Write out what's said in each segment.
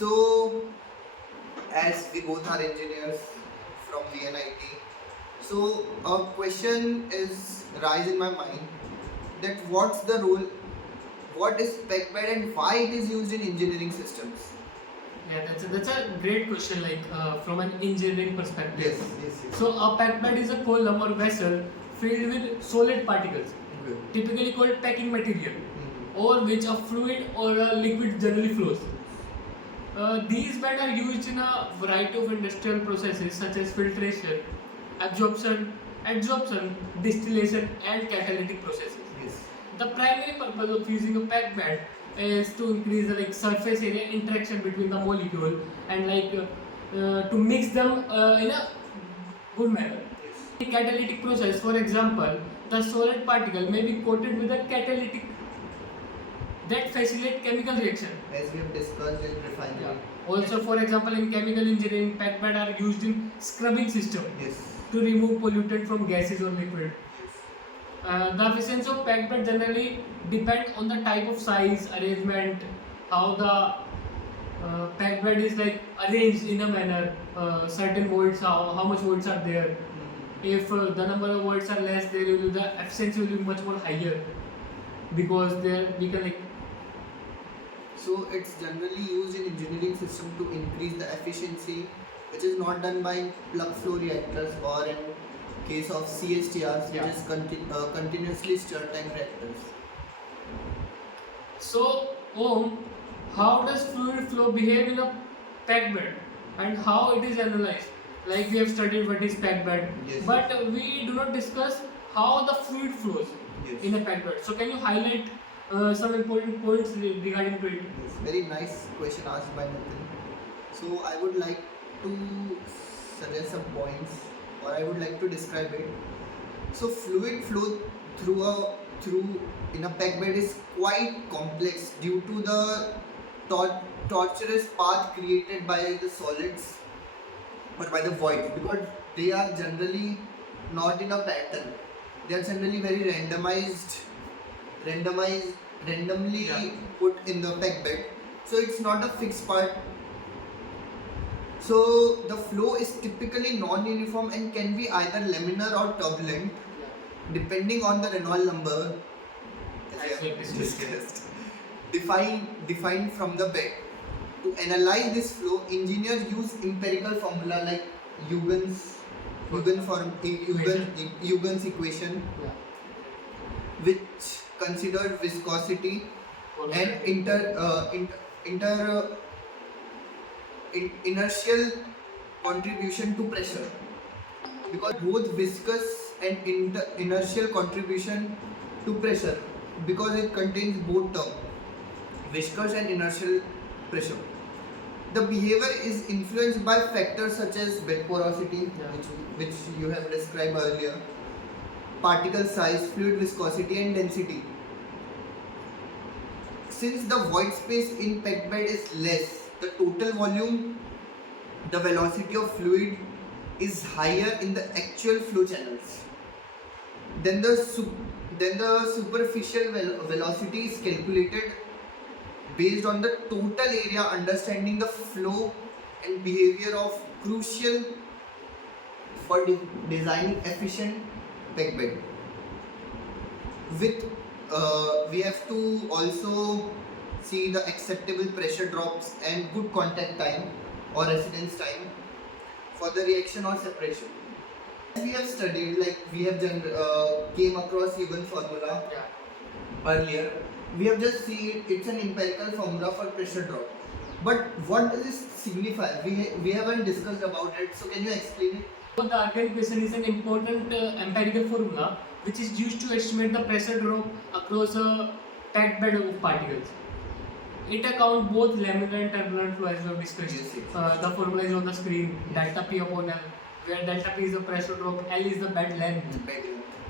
So, as we both are engineers from VNIT, so a question is rise in my mind that what's the role, what is PECBED and why it is used in engineering systems? Yeah, that's a great question. From an engineering perspective. Yes. So a packed bed is a column or vessel filled with solid particles, Okay. typically called packing material, Mhm. over which a fluid or a liquid generally flows. These beds are used in a variety of industrial processes such as filtration, absorption, distillation, and catalytic processes. Yes. The primary purpose of using a packed bed is to increase the surface area interaction between the molecule and to mix them in a good manner. Yes. In catalytic process, for example, the solid particle may be coated with a catalytic that facilitate chemical reaction. As we have discussed in refinery. Also, for example, in chemical engineering, packed bed are used in scrubbing system Yes. to remove pollutant from gases or liquid. Yes. The efficiency of packed bed generally depend on the type of size, arrangement, how the packed bed is arranged in a manner, certain volts, how much volts are there. Mhm. If the number of volts are less, the efficiency will be much more higher because there we can So it's generally used in engineering system to increase the efficiency, which is not done by plug flow reactors or in case of CSTRs, which Yeah. is continuously stir tank reactors. So, how does fluid flow behave in a packed bed and how it is analyzed? Like we have studied what is packed bed, Yes. but we do not discuss how the fluid flows Yes. in a packed bed. So, can you highlight some important points regarding to it? Yes, very nice question asked by Nathan. So I would like to suggest some points, or I would like to describe it. So fluid flow through in a packed bed is quite complex due to the tortuous path created by the solids or by the void, because they are generally not in a pattern. They are generally very randomly Yeah. put in the packed bed. So it's not a fixed part. So the flow is typically non-uniform and can be either laminar or turbulent depending on the Reynolds number As we have discussed. defined from the bed. To analyze this flow, engineers use empirical formula like Huygens equation, which considered viscosity and inertial contribution to pressure, because both viscous and inertial contribution to pressure, because it contains both terms, viscous and inertial pressure. The behavior is influenced by factors such as bed porosity, Yeah. which you have described earlier, particle size, fluid viscosity and density. Since the void space in packed bed is less, the total volume, the velocity of fluid is higher in the actual flow channels. Then the superficial velocity is calculated based on the total area. Understanding the flow and behavior of crucial for designing efficient packed bed. With we have to also see the acceptable pressure drops and good contact time or residence time for the reaction or separation. As we have studied, like we have came across Huygens formula earlier. We have just seen it's an empirical formula for pressure drop. But what does this signify? We haven't discussed about it. So can you explain it? So the argon equation is an important empirical formula which is used to estimate the pressure drop across a packed bed of particles. It accounts both laminar and turbulent flow as we have discussed. Yes. The formula is on the screen, delta P upon L, where delta P is the pressure drop, L is the bed length,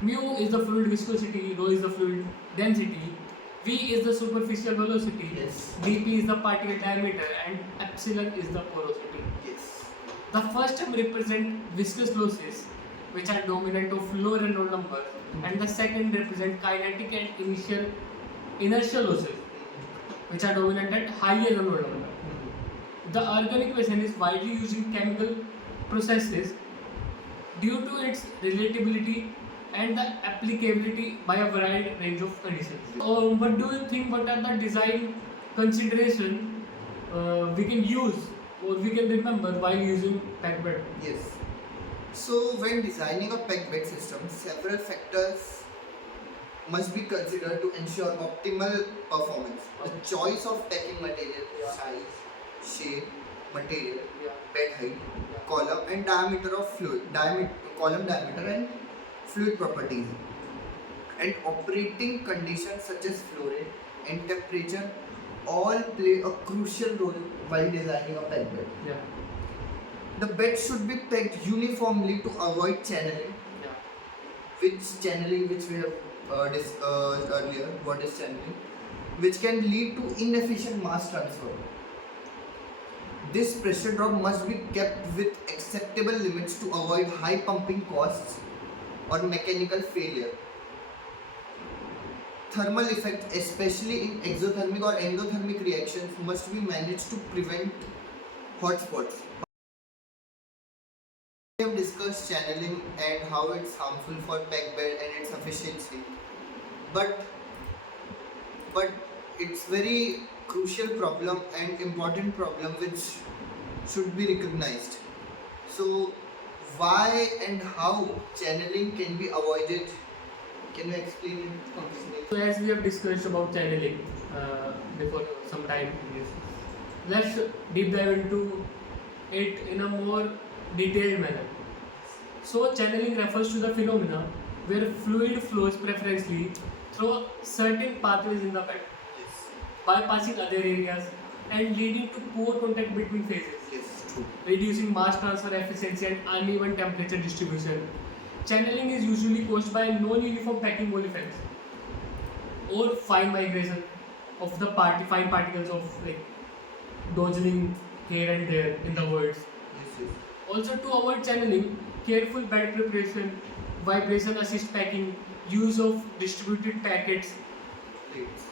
mu is the fluid viscosity, rho is the fluid density, V is the superficial velocity, Yes. dP is the particle diameter, and epsilon is the porosity. Yes. The first term represent viscous losses, which are dominant of low Reynolds number, and the second represent kinetic and inertial losses, which are dominant at higher Reynolds number. The organic version is widely used in chemical processes due to its relatability and the applicability by a wide range of conditions. What do you think? What are the design consideration we can use or we can remember while using packed bed? Yes. So when designing a packed bed system, several factors must be considered to ensure optimal performance. The choice of packing material, Yeah. size, shape, material, Yeah. bed height, column and diameter of fluid, column diameter and fluid properties, and operating conditions such as flow rate and temperature all play a crucial role while designing a packed bed. Yeah. The bed should be packed uniformly to avoid channeling, Yeah. which we have discussed earlier. What is channeling? Which can lead to inefficient mass transfer. This pressure drop must be kept with acceptable limits to avoid high pumping costs or mechanical failure. Thermal effect, especially in exothermic or endothermic reactions, must be managed to prevent hotspots. We have discussed channeling and how it's harmful for packed bed and its efficiency, but it's very crucial problem and important problem which should be recognized. So why and how channeling can be avoided? Can you explain it completely? So as we have discussed about channeling before some time, let's deep dive into it in a more detailed manner. So channeling refers to the phenomena where fluid flows preferentially through certain pathways in the bed, Yes. bypassing other areas and leading to poor contact between phases, Yes, true. reducing mass transfer efficiency and uneven temperature distribution. Channeling is usually caused by non-uniform packing wall effects or fine migration of the fine particles of like dodging here and there in the words. Yes, yes. Also, to avoid channeling, careful bed preparation, vibration assist packing, use of distributed packets Plates.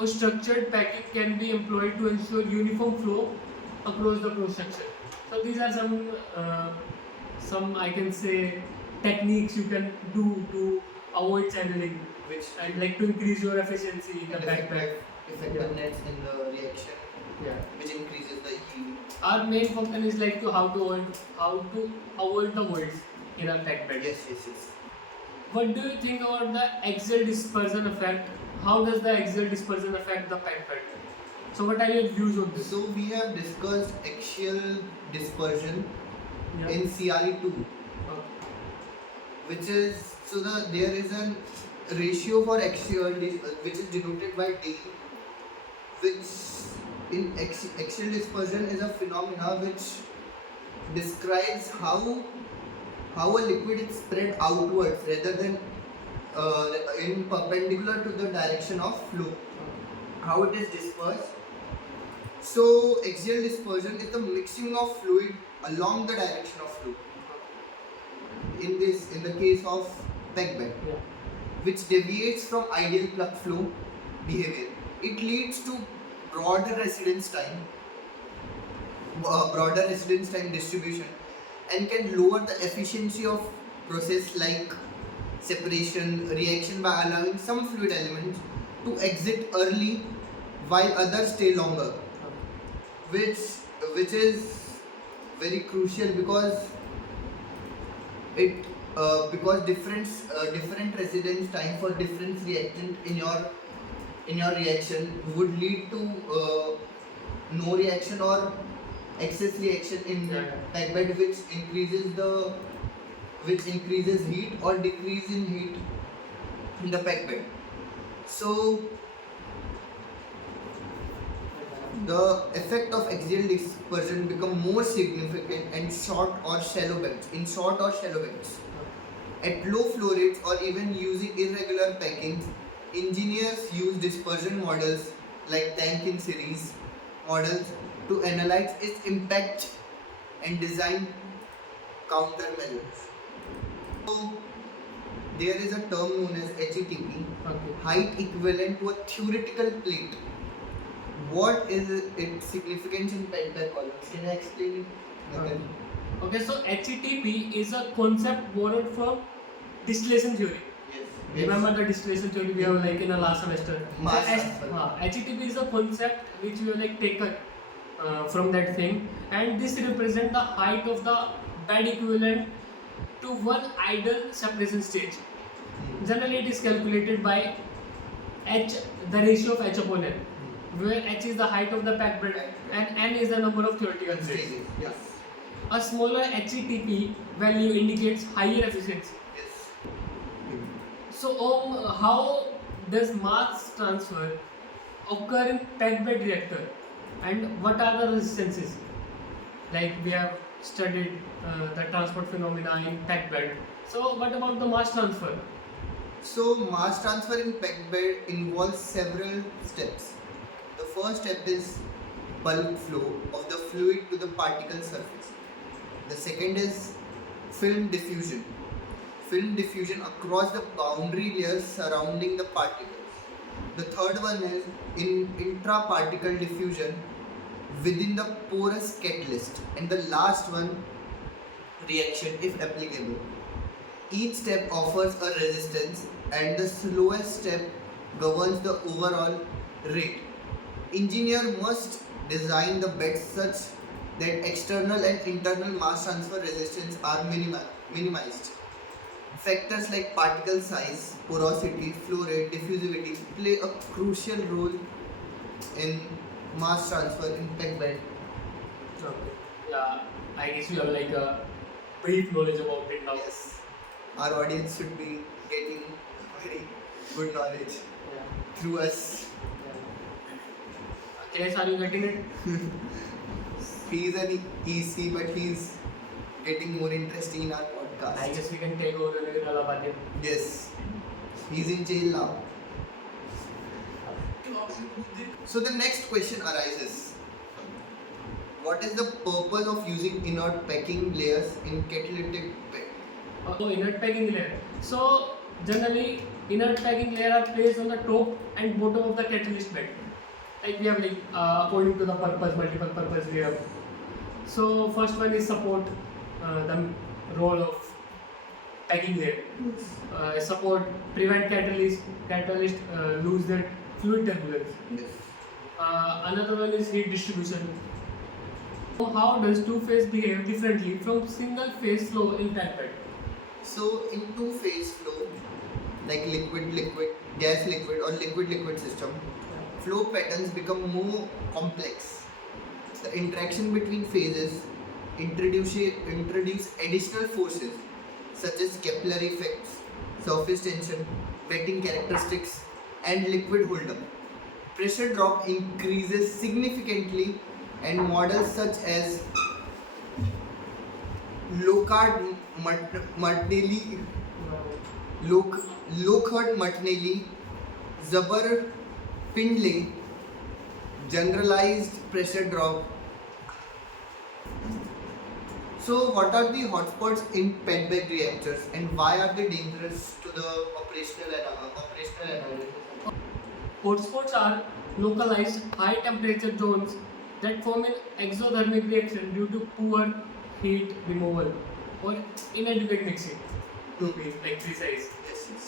or structured packing can be employed to ensure uniform flow across the cross section. So these are some I can say techniques you can do to avoid channeling Which and like to increase your efficiency in the backpack. effectiveness in the reaction, Yeah. which increases the yield. Our main focus is like to how to avoid the voids in a packed bed. Yes, yes, yes. What do you think about the axial dispersion effect? How does the axial dispersion affect the packed bed? So what are your views on this? So we have discussed axial dispersion Yeah. in CRE2, Okay. which is there is a ratio for axial which is denoted by D, which in axial dispersion is a phenomena which describes how a liquid is spread outwards rather than in perpendicular to the direction of flow. How it is dispersed. So axial dispersion is the mixing of fluid along the direction of flow. In the case of packed bed, Yeah. which deviates from ideal plug flow behavior. It leads to broader residence time distribution and can lower the efficiency of process like separation reaction by allowing some fluid elements to exit early while others stay longer, which is very crucial because different residence time for different reactant in your reaction would lead to no reaction or excess reaction in packed bed, which increases heat or decrease in heat in the packed bed. So the effect of axial dispersion become more significant in short or shallow beds. At low flow rates or even using irregular packing, engineers use dispersion models like tank in series models to analyze its impact and design countermeasures. So there is a term known as HETP, Okay. height equivalent to a theoretical plate, what is its significance in pet bed columns? Can I explain it? Nitin? Okay, so HETP is a concept borrowed from distillation theory. Yes. Remember the distillation theory we have like in the last semester. Mass So, transfer. HETP is a concept which we have like taken from that thing, and this represents the height of the bed equivalent to one ideal separation stage. Generally, it is calculated by H, the ratio of H upon N, where H is the height of the packed bed and N is the number of theoretical stages. Stages. Yes. A smaller HETP value indicates higher efficiency. Yes. So, how does mass transfer occur in packed bed reactor, and what are the resistances? Like we have studied the transport phenomena in packed bed. So, what about the mass transfer? So mass transfer in packed bed involves several steps. The first step is bulk flow of the fluid to the particle surface. The second is film diffusion. Film diffusion across the boundary layers surrounding the particles. The third one is intra-particle diffusion within the porous catalyst. And the last one, reaction if applicable. Each step offers a resistance and the slowest step governs the overall rate. Engineer must design the bed such that external and internal mass transfer resistance are minimized. Factors like particle size, porosity, flow rate, diffusivity play a crucial role in mass transfer in packed bed. Okay. Yeah, I guess you have like a brief knowledge about it now. Yes. Our audience should be getting very good knowledge Yeah. through us. Yes, are you getting it? He's an EC, but he's getting more interesting in our podcast. I guess we can take over with Alabadia. Yes, he's in jail now. So the next question arises: what is the purpose of using inert packing layers in catalytic bed? So inert packing layer. So generally inert packing layer are placed on the top and bottom of the catalyst bed. Like we have like according to the purpose, multiple purpose we have. So first one is support the role of packing layer. Support prevent catalyst lose their fluid turbulence. Yes. Another one is heat distribution. So how does two-phase behave differently from single-phase flow in packed bed? So in two-phase flow, like liquid-liquid, gas-liquid or liquid-liquid system, flow patterns become more complex. The interaction between phases introduce additional forces such as capillary effects, surface tension, wetting characteristics, and liquid holdup. Pressure drop increases significantly, and models such as Lockhart-Martinelli, Zuber-Findlay generalized pressure drop. So, what are the hotspots in packed bed reactors, and why are they dangerous to the operational analysis? Hotspots are localized high temperature zones that form an exothermic reaction due to poor heat removal or inadequate mixing. To be like precise,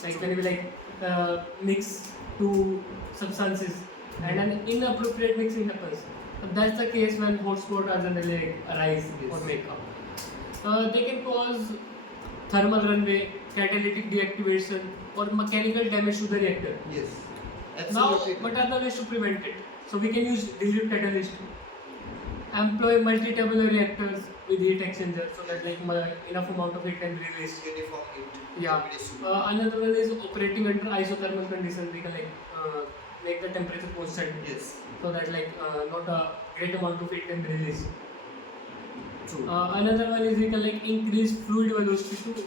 like when we like mix two substances and an inappropriate mixing happens. That's the case when hotspots are generally arise or make up. They can cause thermal runaway, catalytic deactivation, or mechanical damage to the reactor. Yes. Now, Absolutely. what are the ways to prevent it? So we can use dilute catalyst, employ multi-tabular reactors with heat exchanger so that like enough amount of heat can be released. Uniform heat. Yeah. Another one is operating under isothermal conditions. We can like make the temperature constant Yes. so that like not a great amount of heat can be released. True. Another one is we can like increase fluid velocity to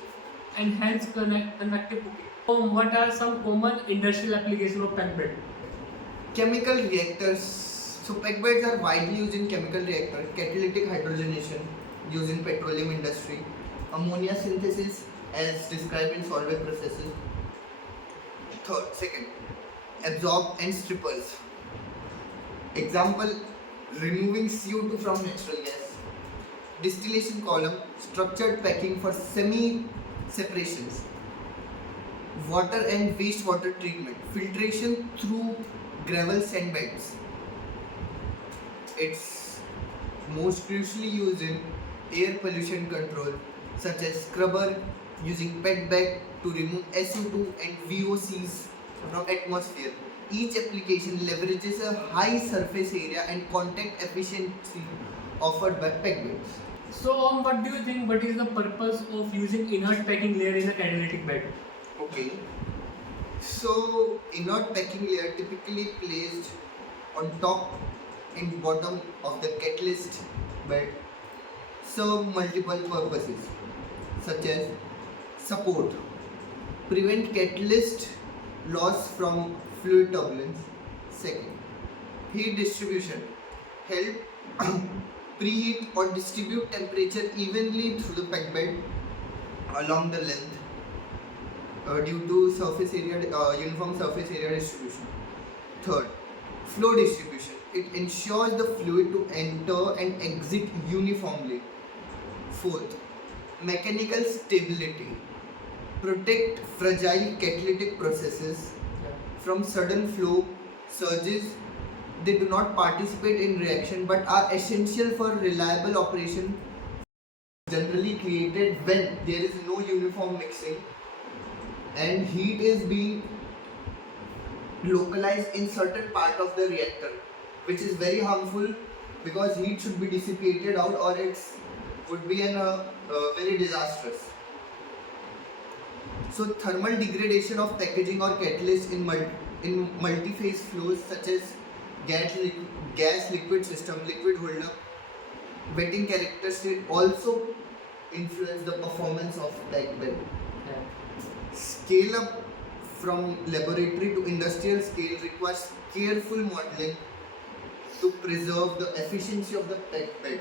enhance convective cooking. What are some common industrial applications of packed bed? Chemical reactors. So packed beds are widely used in chemical reactor, catalytic hydrogenation used in petroleum industry, ammonia synthesis as described in solvent processes. Second, absorb and strippers. Example, removing CO2 from natural gas. Distillation column, structured packing for semi-separations. Water and wastewater treatment, filtration through gravel sand beds. It's most crucially used in air pollution control, such as scrubber using PET bag to remove SO2 and VOCs from atmosphere. Each application leverages a high surface area and contact efficiency offered by PET beds. So, what do you think? What is the purpose of using inert packing layer in a catalytic bed? Okay. So inert packing layer typically placed on top and bottom of the catalyst bed serve multiple purposes such as support, prevent catalyst loss from fluid turbulence. Second, heat distribution, help preheat or distribute temperature evenly through the pack bed along the length due to surface area uniform surface area distribution. Third, flow distribution. It ensures the fluid to enter and exit uniformly. Fourth, mechanical stability. Protect fragile catalytic processes from sudden flow surges. They do not participate in reaction but are essential for reliable operation. Generally created when there is no uniform mixing and heat is being localized in certain part of the reactor, which is very harmful because heat should be dissipated out or it would be very disastrous. So thermal degradation of packaging or catalyst in multi-phase flows such as gas liquid system, liquid holdup, wetting characteristics also influence the performance of pack bed. Scale up from laboratory to industrial scale requires careful modeling to preserve the efficiency of the pack bed.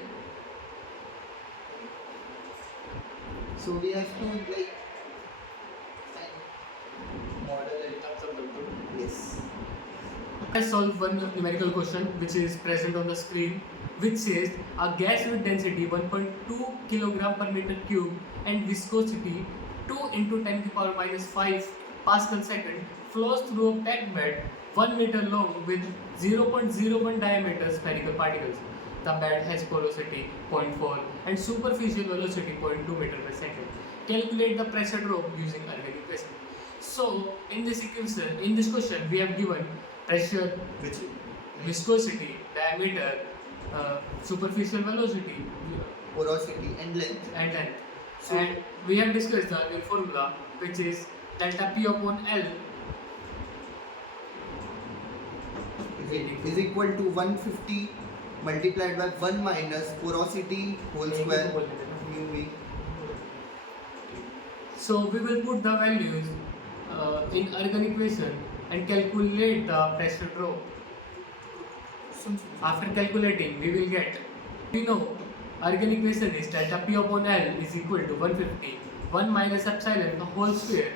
So we have to model it. Yes. I solved one numerical question which is present on the screen, which says a gas with density 1.2 kg per meter cube and viscosity 2 into 10 to the power minus 5 Pascal second flows through a packed bed 1 meter long with 0.01 diameter spherical particles. The bed has porosity 0.4 and superficial velocity 0.2 meter per second. Calculate the pressure drop using organic pressure. So in this question we have given pressure, viscosity, diameter, superficial velocity, porosity and length. So, and we have discussed the new formula, which is delta P upon L is equal to 150 multiplied by 1 minus porosity whole square mu v. So we will put the values in Argon equation and calculate the pressure drop. After calculating, we will get, we know Argon equation is delta P upon L is equal to 150 1 minus epsilon the whole square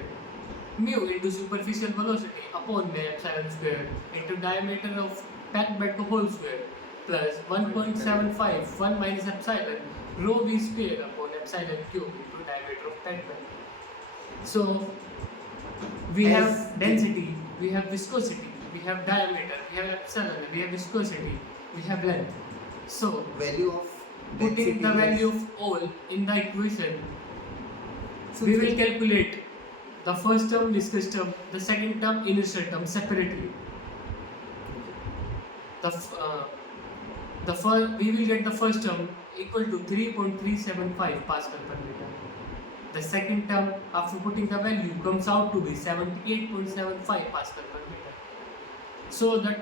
mu into superficial velocity upon the epsilon square into diameter of packed bed the whole square plus 1.75 1 minus epsilon rho v square upon epsilon cube into diameter of packed bed. So we have density, we have viscosity, we have diameter, we have epsilon, we have viscosity, we have length. So Value of putting the value of all in the equation, we will calculate the first term viscous term, the second term inertial term separately. We will get the first term equal to 3.375 Pascal per meter. The second term, after putting the value, comes out to be 78.75 Pascal per meter. So the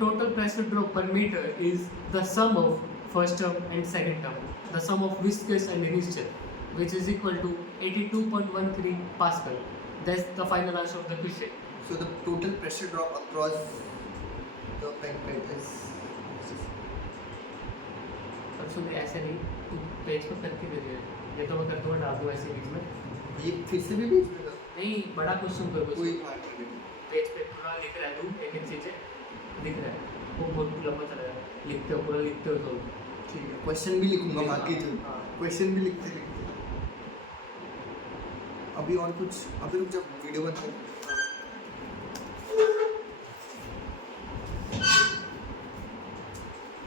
total pressure drop per meter is the sum of first term and second term, the sum of viscous and inertial, which is equal to 82.13 Pascal. That's the final answer of the question. So the total pressure drop across the packed bed is. अब सुन ऐसे नहीं तू page पर करके दे दे, ये तो मैं कर दूँगा, डाल दूँ ऐसे बीच में. ये फिर से भी भेज देगा नहीं, बड़ा क्वेश्चन कर कोई पेज पे पूरा लिख रहा है, तू एक एक चीज़ें लिख रहा है. वो बहुत लंबा चला जाएगा, लिखते हो पूरा लिखते हो तो ठीक है, क्वेश्चन भी लिखूंगा बाकी जो हाँ। क्वेश्चन भी लिखते लिखते अभी और कुछ, अभी रुक जा, वीडियो बंद कर।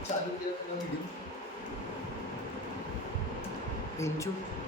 चालू किया मैंने वीडियो।